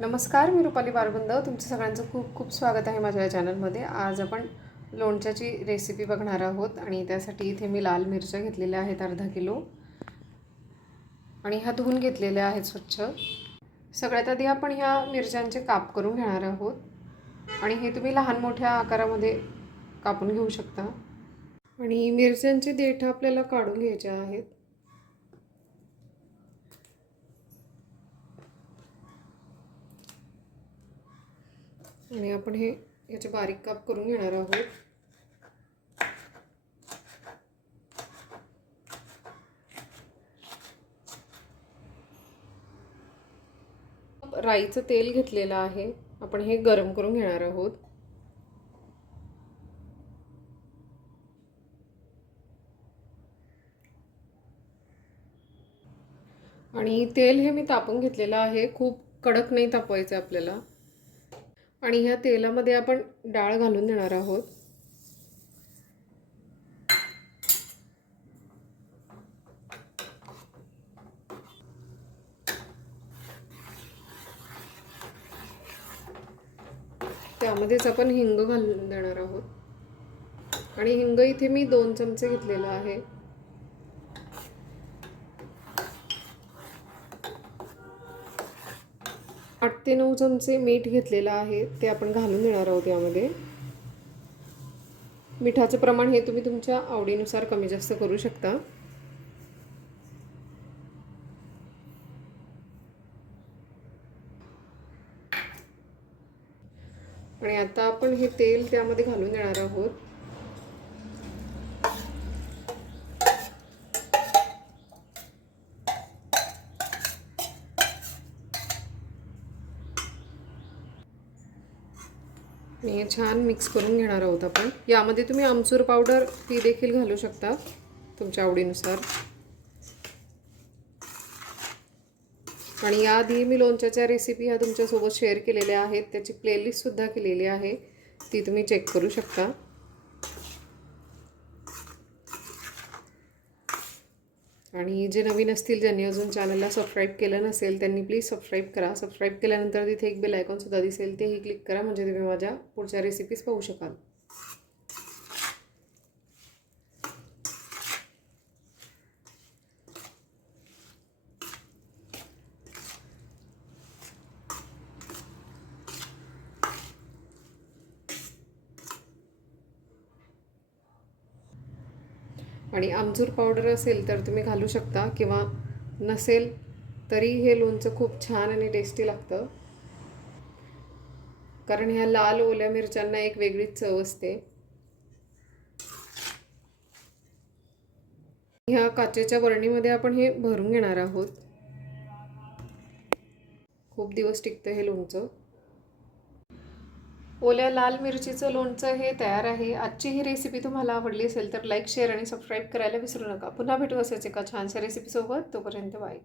नमस्कार, मी रुपाली बारगुंद. तुमचं सगळ्यांचं खूप खूप स्वागत आहे माझ्या या चॅनलमध्ये. आज आपण लोणच्याची रेसिपी बघणार आहोत आणि त्यासाठी इथे मी लाल मिरच्या घेतलेल्या आहेत अर्धा किलो आणि ह्या धुवून घेतलेल्या आहेत स्वच्छ. सगळ्यात आधी आपण ह्या मिरच्यांचे काप करून घेणार आहोत आणि हे तुम्ही लहान मोठ्या आकारामध्ये कापून घेऊ शकता. आणि मिरच्यांचे देठ आपल्याला काढून घ्यायचे आहेत. आणि आपण हे याचे बारीक काप करून घेणार आहोत. राईचं तेल घेतलेलं आहे, आपण हे गरम करून घेणार आहोत. आणि तेल हे मी तापवून घेतलेलं आहे, खूप कडक नाही तापवायचं आपल्याला. आणि ह्या तेलामध्ये आपण डाळ घालून देणार आहोत. त्यामध्येच आपण हिंग घालून देणार आहोत. आणि हिंग इथे मी 2 चमचे घेतलेला आहे. आठ ते 9 चमचे मीठ घेतलेलं आहे, ते आपण घालून देणार आहोत यामध्ये. मिठाचं प्रमाण हे तुम्ही तुमच्या आवडीनुसार कमी जास्त करू शकता. आणि आता आपण हे तेल त्यामध्ये घालून देणार आहोत. हे छान मिक्स करून घेणार आहोत आपण. यामध्ये तुम्ही आमचूर पावडर ती देखील घालू शकता तुमच्या आवडीनुसार. आणि याआधी मी लोणच्याच्या रेसिपी ह्या तुमच्यासोबत शेअर केलेल्या आहेत, त्याची प्लेलिस्टसुद्धा केलेली आहे, ती तुम्ही चेक करू शकता. आणि जे नवीन असतील, ज्यांनी अजून चॅनलला सबस्क्राईब केलं नसेल, त्यांनी प्लीज सबस्क्राईब करा. सबस्क्राईब केल्यानंतर तिथे एक बेल आयकॉनसुद्धा दिसेल, तेही क्लिक करा, म्हणजे तुम्ही माझ्या पुढच्या रेसिपीज पाहू शकाल. आणि आमचूर पावडर असेल तर तुम्ही घालू शकता, किंवा नसेल तरी हे लोणचं खूप छान आणि टेस्टी लागतं. कारण ह्या लाल ओल्या मिरच्यांना एक वेगळीच चव असते. ह्या काचेच्या बरणीमध्ये आपण हे भरून घेणार आहोत. खूप दिवस टिकतं हे लोणचं. ओल्या लाल मिरचीचं लोणचं हे तयार आहे. आजची ही रेसिपी तुम्हाला आवडली असेल तर लाईक, शेअर आणि सबस्क्राईब करायला विसरू नका. पुन्हा भेटू असेच एका छानशा रेसिपीसोबत. तोपर्यंत बाय.